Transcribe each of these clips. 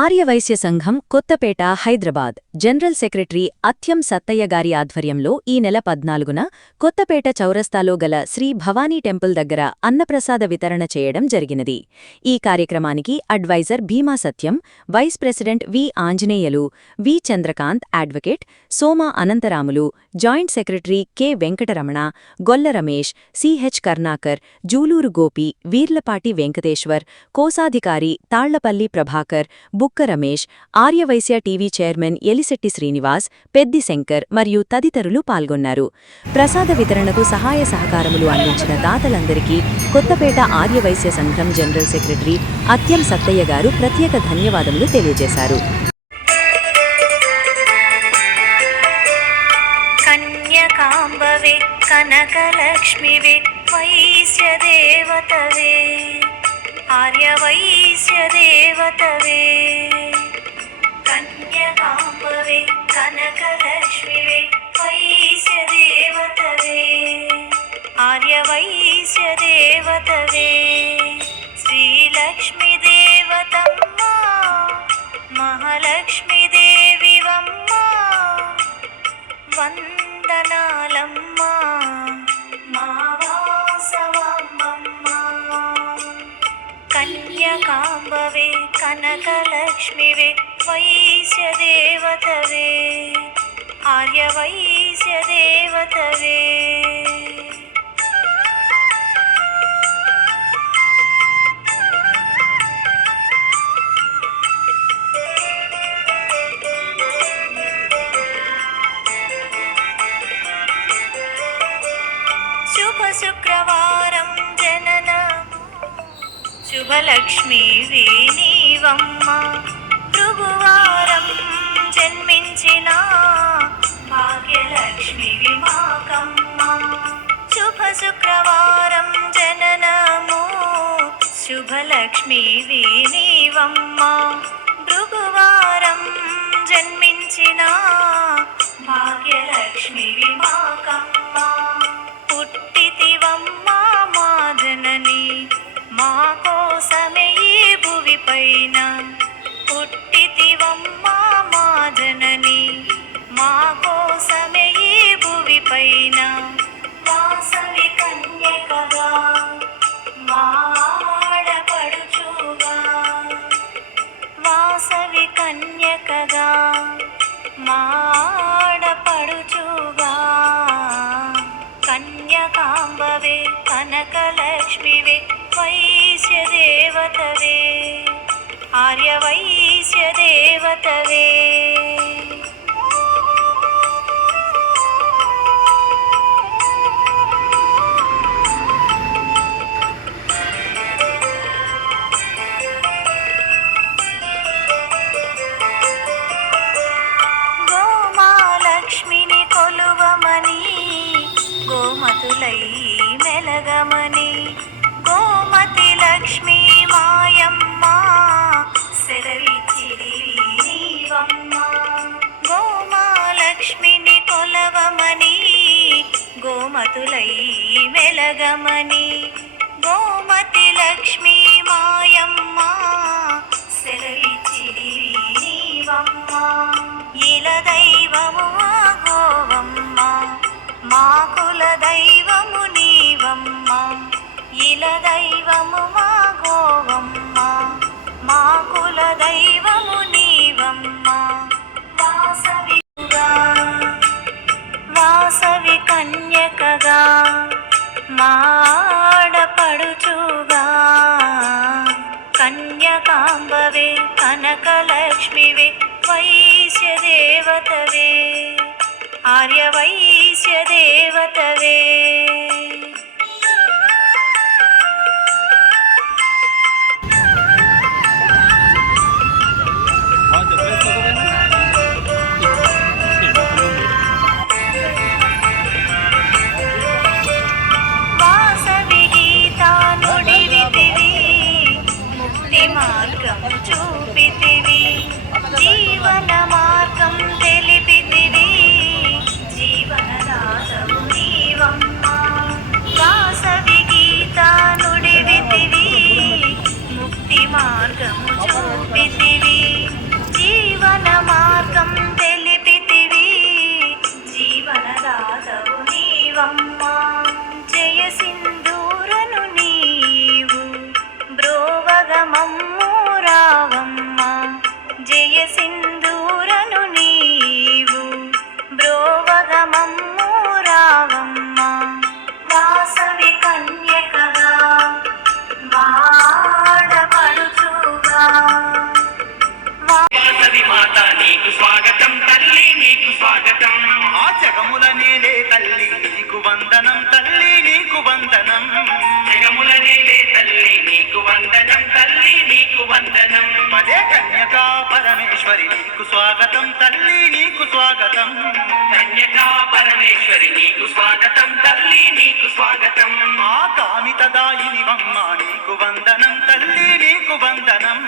ఆర్యవైశ్య సంఘం Kothapeta Hyderabad general secretary అత్యం Sattaiah గారి ఆధ్వర్యంలో ఈ నెల 14న కొత్తపేట చౌరస్తాలో గల శ్రీ భవానీ టెంపుల్ దగ్గర అన్నప్రసాద వితరణ చేయడం జరిగినది. ఈ కార్యక్రమానికి అడ్వైజర్ భీమా సత్యం, వైస్ ప్రెసిడెంట్ వి ఆంజనేయలు, వి చంద్రకాంత్ అడ్వకేట్, సోమ Anantharamulu, joint secretary K Venkataramana, గొల్ల రమేష్, సిహెచ్ కర్ణాకర్, జూలూరు గోపి, వీర్లపాటి వెంకటేశ్వర్, కోశాధికారి తాళ్లపల్లి ప్రభాకర్, బుక్క రమేష్, ఆర్యవైశ్య టీవీ చైర్మన్ ఎలిశెట్టి శ్రీనివాస్, పెద్ది శంకర్ మరియు తదితరులు పాల్గొన్నారు. ప్రసాద వితరణకు సహాయ సహకారములు అందించిన దాతలందరికీ కొత్తపేట ఆర్యవైశ్య సంఘం జనరల్ సెక్రటరీ అత్యం సత్తయ్య గారు ప్రత్యేక ధన్యవాదములు తెలియజేశారు. కన్యకాంబవే కనకలక్ష్మివే వైశ్యదేవతవే ఆర్యవైశ్యదేవతవే కన్యకాంబవే కనకలక్ష్మివే వైశ్యదేవతవే ఆర్యవైశ్యదేవతవే శ్రీలక్ష్మీదేవతమ్మ మహాలక్ష్మీదేవివమ్మ వందనాలమ్మ మా వాసవమ్మమ్మ కన్యకాంబవే కనకలక్ష్మివే వైశ్యదేవతవే ఆర్యవైశ్యదేవతవే శుభ శుక్రవారం జనన శుభలక్ష్మీ నీవమ్మ భృగువారం జన్మించిన భాగ్యలక్ష్మివి మాకమ్మ శుభ శుక్రవారం జననము శుభలక్ష్మీవి నీవమ్మ భృగువారం జన్మించిన భాగ్యలక్ష్మివి మాకమ్మ పుట్టితివమ్మ మా జనని మా కోసమే ఈ భువిపైన పుట్టితివమ్మ మా జనని మా కోసమే ఈ భువిపైన వాసవి కన్యకగా మా ఆడపడుచుగా వాసవి కన్యకగా మా ఆడపడుచుగా కన్యకాంబవే కనకలక్ష్మివే వైశ్యదేవతవే ఆర్యవైశ్యదేవతవే గోమాలక్ష్మిని కొలువమని గోమతులై మెలగమని గోమతి లక్ష్మీ మాయమ్మ సెలవిచ్చిరి నీవమ్మ గోమాలక్ష్మిని కొలవమని గోమతులై మెలగమని గోమతి లక్ష్మీ మాయమ్మ సెలవిచ్చిరి నీవమ్మ ఇల దైవము గోవమ్మ మా కుల దైవము నీవమ్మ ఇల దైవము మా గోవమ్మ మా కుల దైవము నీవమ్మ వాసవిగా వాసవి కన్యకగా మా ఆడపడుచుగా కన్యకాంబవే కనకలక్ష్మివే వైశ్యదేవతవే ఆర్యవైశ్యదేవతవే వాసవి గీతా నుడివితివి ముక్తి మార్గం చూపితివి జీవన మార్గం తెలిపితివి జీవనదాతవు నీవమ్మ తల్లి నీకు స్వాగతం. ఆ జగముల నేలే తల్లి నీకు వందనం, తల్లి నీకు వందనం. జగముల నేలే తల్లి నీకు వందనం, తల్లి నీకు వందనం. పదే కన్యకా పరమేశ్వరి నీకు స్వాగతం, తల్లి నీకు స్వాగతం. కన్యకా పరమేశ్వరి నీకు స్వాగతం, తల్లి నీకు స్వాగతం. ఆ కామితదాయినివమ్మ నీకు వందనం, తల్లి నీకు వందనం.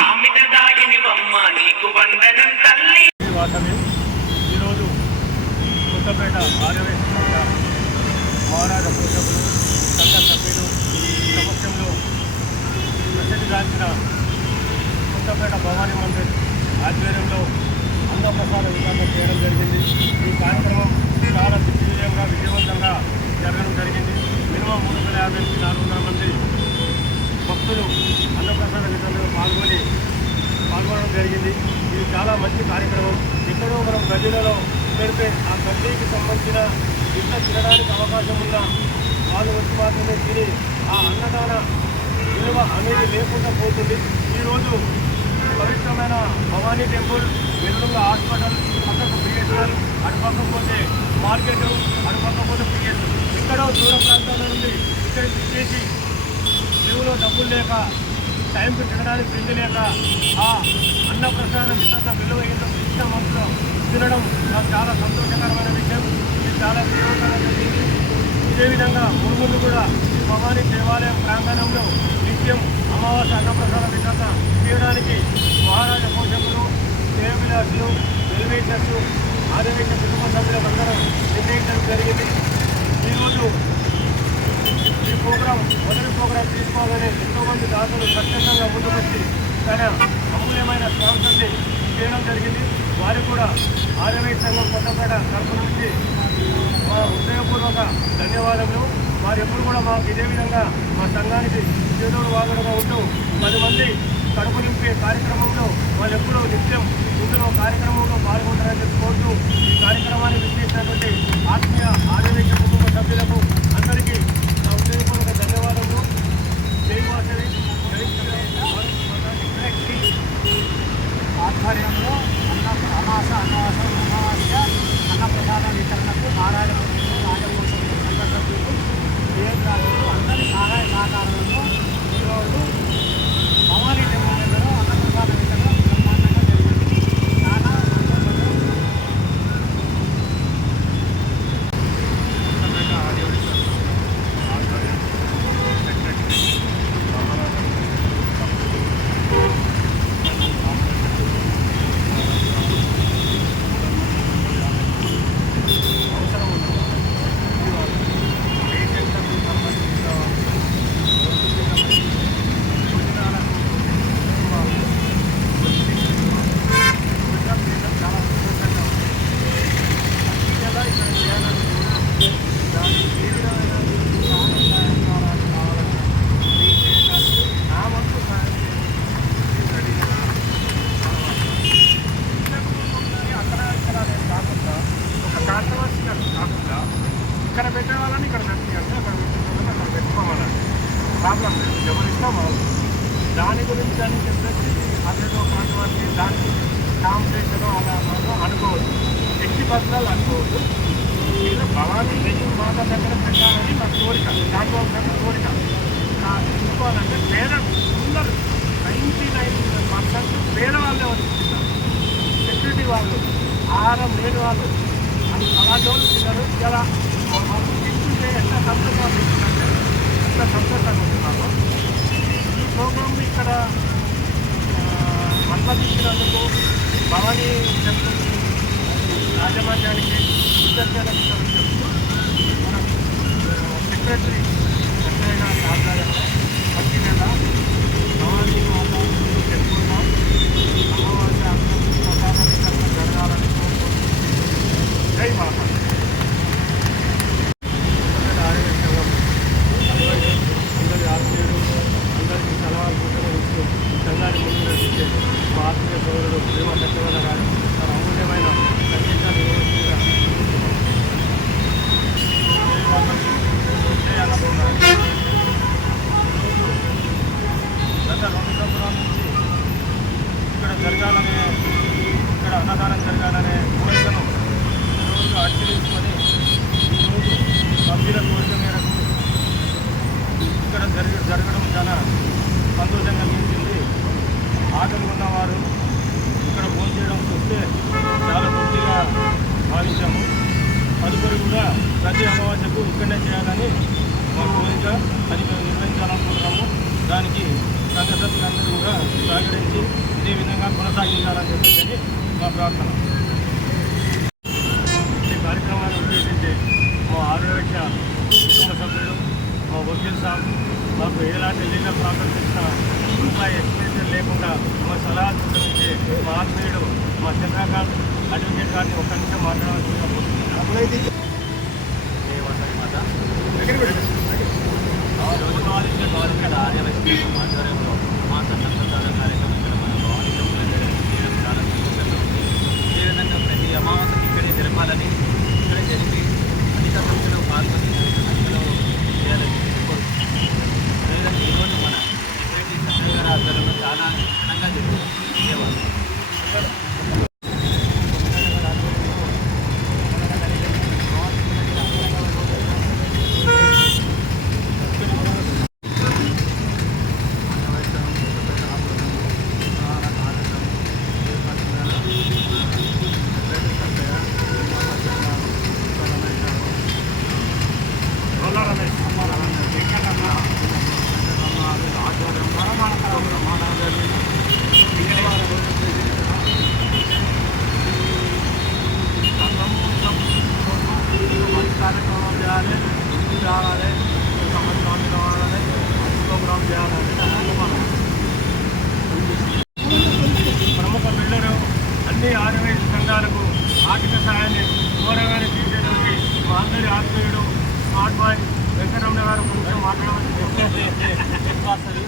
కామితదాయినివమ్మ నీకు వందనం, తల్లి. వాసవి ఈరోజు కొత్తపేట ఆర్యవై మహారాజ పోషకులు సంఘ సభ్యులు సమక్షంలో ప్రసిద్ధిగాంచిన కొత్తపేట భవానీ మందిర్ ఆధ్వర్యంలో అన్నప్రసాద విధానం చేయడం జరిగింది. ఈ కార్యక్రమం చాలా దిగ్విజయంగా విజయవంతంగా జరగడం జరిగింది. మినిమం 350 నుంచి 400 మంది భక్తులు అన్నప్రసాద విధానంలో పాల్గొనడం జరిగింది. ఇది చాలా మంచి కార్యక్రమం. ఎక్కడో మనం గదిలలో పెడితే ఆ గడ్డీకి సంబంధించిన ఇంత తినడానికి అవకాశం ఉన్న వాళ్ళు వచ్చి మాత్రమే తిని ఆ అన్నదాన విలువ అనేది లేకుండా పోతుంది. ఈరోజు పవిత్రమైన భవానీ టెంపుల్, ఎదురుగా హాస్పిటల్, పక్కకు పిఎస్ఎల్, అటుపక్క పోతే మార్కెట్, అటుపక్క పోతే పిఎస్, ఎక్కడో దూర ప్రాంతాల నుండి ఇక్కడికి చేసి చెరువులో డబ్బులు లేక టైంకి తినడానికి తిండి లేక ఆ అన్నప్రసాదం ఇంత విలువ ఏంటో ఇచ్చిన మనసులో తినడం నాకు చాలా సంతోషకరమైన విషయం. ఇది చాలా విజయవంతంగా జరిగింది. ఇదే విధంగా ముందు కూడా ఈ భవానీ దేవాలయం ప్రాంగణంలో నిత్యం అమావాస్య అన్నప్రసాద విధాన చేయడానికి మహారాజ పోషకులు, దేవవిలాసులు, వెల్వేషర్స్, ఆదివేశ కుటుంబ సభ్యులందరూ నిర్ణయించడం జరిగింది. ఈరోజు ఈ మొదటి ప్రోగ్రాం తీసుకోవాలని ఎంతోమంది దాతలు ప్రత్యేకంగా ముందుకొచ్చి తన అమూల్యమైన స్వాగతాన్ని చేయడం జరిగింది. వారికి కూడా ఆర్యవై సంఘం కొత్తపేట తరఫు నుంచి మా హృదయపూర్వక ధన్యవాదములు. వారు ఎప్పుడు కూడా మాకు ఇదే విధంగా మా సంఘానికి చేదోడు వాదడుగా ఉంటూ 10 మంది కడుపు నింపే కార్యక్రమంలో వాళ్ళు ఎప్పుడూ నిత్యం ఇందులో కార్యక్రమంలో పాల్గొంటారని కోరుతూ ఈ కార్యక్రమాన్ని విచ్చేసినటువంటి ఆత్మీయ ఆర్యవై కుటుంబ సభ్యులకు అందరికీ నా హృదయపూర్వక ధన్యవాదములు. జై వాసవి, జై ఆధ్వర్యంలో అమావాస్య అన్నప్రసాద వితరణకు రాజమోత్సవం సంఘ సభ్యులు, దేవరాజులు అందరి సహాయ సహకారాలతో ఈరోజు భవానీ టెంపుల్ దగ్గర అన్నప్రసాద వితరణ బ్రహ్మాండంగా జరిగింది. చాలా ఇక్కడ పెట్టే వాళ్ళని ఇక్కడ పెట్టుకుంటే అక్కడ పెట్టుకోవాలని అక్కడ పెట్టుకోవాలని ప్రాబ్లం లేదు. ఎవరిష్టం వాళ్ళు. దాని గురించి అని చెప్పేసి అదేదో కాంట్రవర్సీ, దానికి కాంపిటీషన్ అలా అనుకోవద్దు. ఎట్టి బద్దలు అనుకోవద్దు. మీరు భవానీ మాత దగ్గర పెట్టాలని నా కోరిక, దానివల్ల కోరిక తీసుకోవాలంటే పేద అందరూ 99% పేదవాళ్ళే వస్తున్నారు. సెక్యూరిటీ వాళ్ళు, ఆహారం లేని వాళ్ళు, అలాంటి వాళ్ళు తిన్నారు. ఇలా తీసుకుంటే ఎంత సంతోషంగా తీసుకుంటే ఎంత సంతోషంగా ఉంటున్నారు. ఈ ప్రోగ్రామ్ ఇక్కడ అనుమతించినందుకు భవానీ టెంపుల్ యాజమాన్యానికి కృతజ్ఞతలు చెప్తూ మన సెక్రటరీ వెంకయ్య గారి ఆధ్వర్యంలో ప్రతి నెల భవానీ మాత టెంపుల్లో అమావాస్య ప్రసాద వితరణ జరగాలని కోరుకుంటున్నాను. జై మాత. అందరి ఆత్మీయులు, అందరికీ సలహాలు సూచనలు ఇస్తూ సంఘాన్ని ముందు నడిపించే మా ఆత్మీయ సోదరుడు ప్రేమ చక్రవర్ణ గారు తన అమూల్యమైన సందేశాన్ని నిర్వహించగా గత 2 సంవత్సరాల నుంచి ఇక్కడ జరగాలనే ఇక్కడ ఇక్కడ అన్నదానం జరగాలనే కోరికను ఈరోజు అడ్డుకొని ఈరోజు సభ్యుల కోరిక మేరకు ఇక్కడ జరగడం చాలా సంతోషంగా అనిపించింది. ఆకలి ఉన్నవారు ఇక్కడ భోజనం చేయడం చూస్తే చాలా తృప్తిగా భావించాము. తదుపరి కూడా ప్రతి అమావాస్యకు ఇక్కడనే చేయాలని మా కోరిక, అది మేము నిర్వహించాలనుకుంటున్నాము. దానికి సంఘ సభ్యులందరూ కూడా సహకరించి ఇదే విధంగా కొనసాగించాలని చెప్పేసి మా ప్రార్థన. ఈ కార్యక్రమాన్ని ఉద్దేశించి మా ఆరోగ్య కుటుంబ సభ్యులు, మా వకీల్ సాబ్ మాకు ఎలాంటి లీగల్ ప్రాబ్లమ్స్ ఇచ్చినా రూపాయి ఎక్స్పెన్షన్ లేకుండా మా సలహా సూచించే మా ఆత్మీయుడు మా చంద్రకాంత్ అడ్వకేట్ గారిని ఒక్క నిమిషం మాట్లాడాల్సిందిగా ఆధ్వర్యంలో మా సంఘ కార్యక్రమం ఇక్కడ మన భవానీ టెంపుల్ చేయడం చాలా సంతోషంగా ఉంది. అదేవిధంగా ప్రతి అమావాస్యకి ఇక్కడే జరపాలని, ఇక్కడే జరిపి అధిక సంఖ్యలో పాల్గొని అందులో చేయాలని కోరుకుంటున్నాం. అదేవిధంగా ఈరోజు మన ఎస్ఐటి సత్య గారి ఆధ్వర్యంలో చాలా ఘనంగా జరిగింది. ధన్యవాదాలు. కార్యక్రమం చేయాలి, ఇంటికి రావాలి, సంవత్సరాలు కావాలని ప్రోగ్రామ్ చేయాలని ప్రముఖ బిల్డరు అన్ని ఆర్గనైజ్ సంఘాలకు ఆర్థిక సహాయాన్ని ఘోరంగానే తీసేటువంటి మా అందరి ఆత్మీయుడు స్మార్ట్ బాయ్ వెంకటరమణ గారు కొంచెం మాట్లాడమని చెప్పేసి వస్తుంది.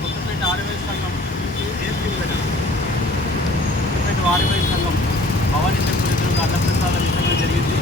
కొత్తపేట ఆర్గనైజ్ సంఘం కొత్తపేట ఆర్గనైజ్ సంఘం భవానీ టెంపుల్ ఎదురుగా అన్నప్రసాద విషయంగా జరిగింది.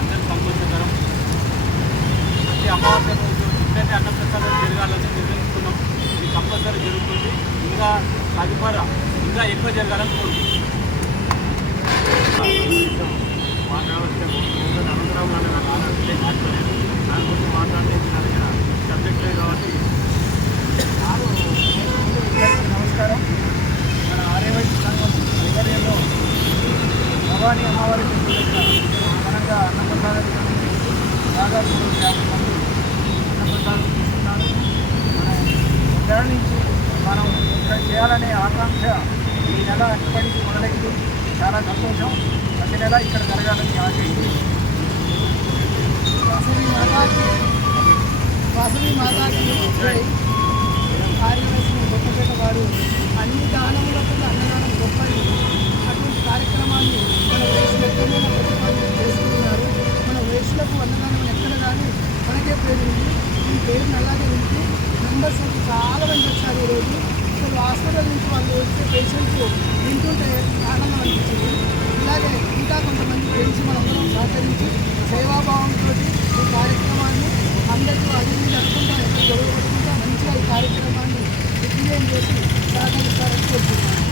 అందరూ సంతోషకరం. ప్రతి అమావాస్య రోజు ఎప్పుడైతే అన్నప్రసాదం జరగాలని నిర్ణయిస్తున్నాం, ఇది కంపల్సరీ జరుగుతుంది. ఇంకా తదుపరి ఇంకా ఎక్కువ జరగాలని కోరుకుంటున్నాం. అనంతరం దాని గురించి మాట్లాడడానికి నా దగ్గర సబ్జెక్ట్ లేదు కాబట్టి నమస్కారం. మన ఆర్యవైద్య సంఘం ఆధ్వర్యంలో భవానీ అమ్మవారి టెంపుల్ ఘనంగా అన్నప్రసాదం దాదాపు 50 మంది అన్నప్రసాదం తీసుకున్నారు. మనం నెల నుంచి మనం ఇక్కడ చేయాలనే ఆకాంక్ష ఈ నెల ఇప్పటికీ మొదలైంది. చాలా సంతోషం. ప్రతి నెల ఇక్కడ జరగాలని ఆశించి వాసవి మాతాకి కార్యదర్శి కొత్తపేట వారు అన్ని దానములకు అన్నదానం గొప్పది. అటువంటి కార్యక్రమాన్ని మన వయసులెక్కడైనా ప్రతిపాదన చేసుకుంటున్నారు. మన వయసులకు అన్నదానం ఎక్కడ కానీ మనకే పేరు ఉంది. ఈ పేరుని అలాగే ఉంచి మెంబర్స్ చాలా మంది వచ్చారు ఈరోజు. అసలు హాస్పిటల్ నుంచి వాళ్ళు వచ్చే పేషెంట్స్ వింటుంటే ఆనందం అనిపించింది. ఇలాగే ఇంకా కొంతమంది ఫ్రెండ్స్ మనందరం సహకరించి సేవాభావంతో ఈ కార్యక్రమాన్ని అందరికీ అభివృద్ధి జరుపుకుంటా, ఎక్కడ గొడవ పట్టుకుంటా మంచిగా ఈ కార్యక్రమాన్ని విజయం చేసి సహకరిస్తారని కోరుకుంటున్నాను.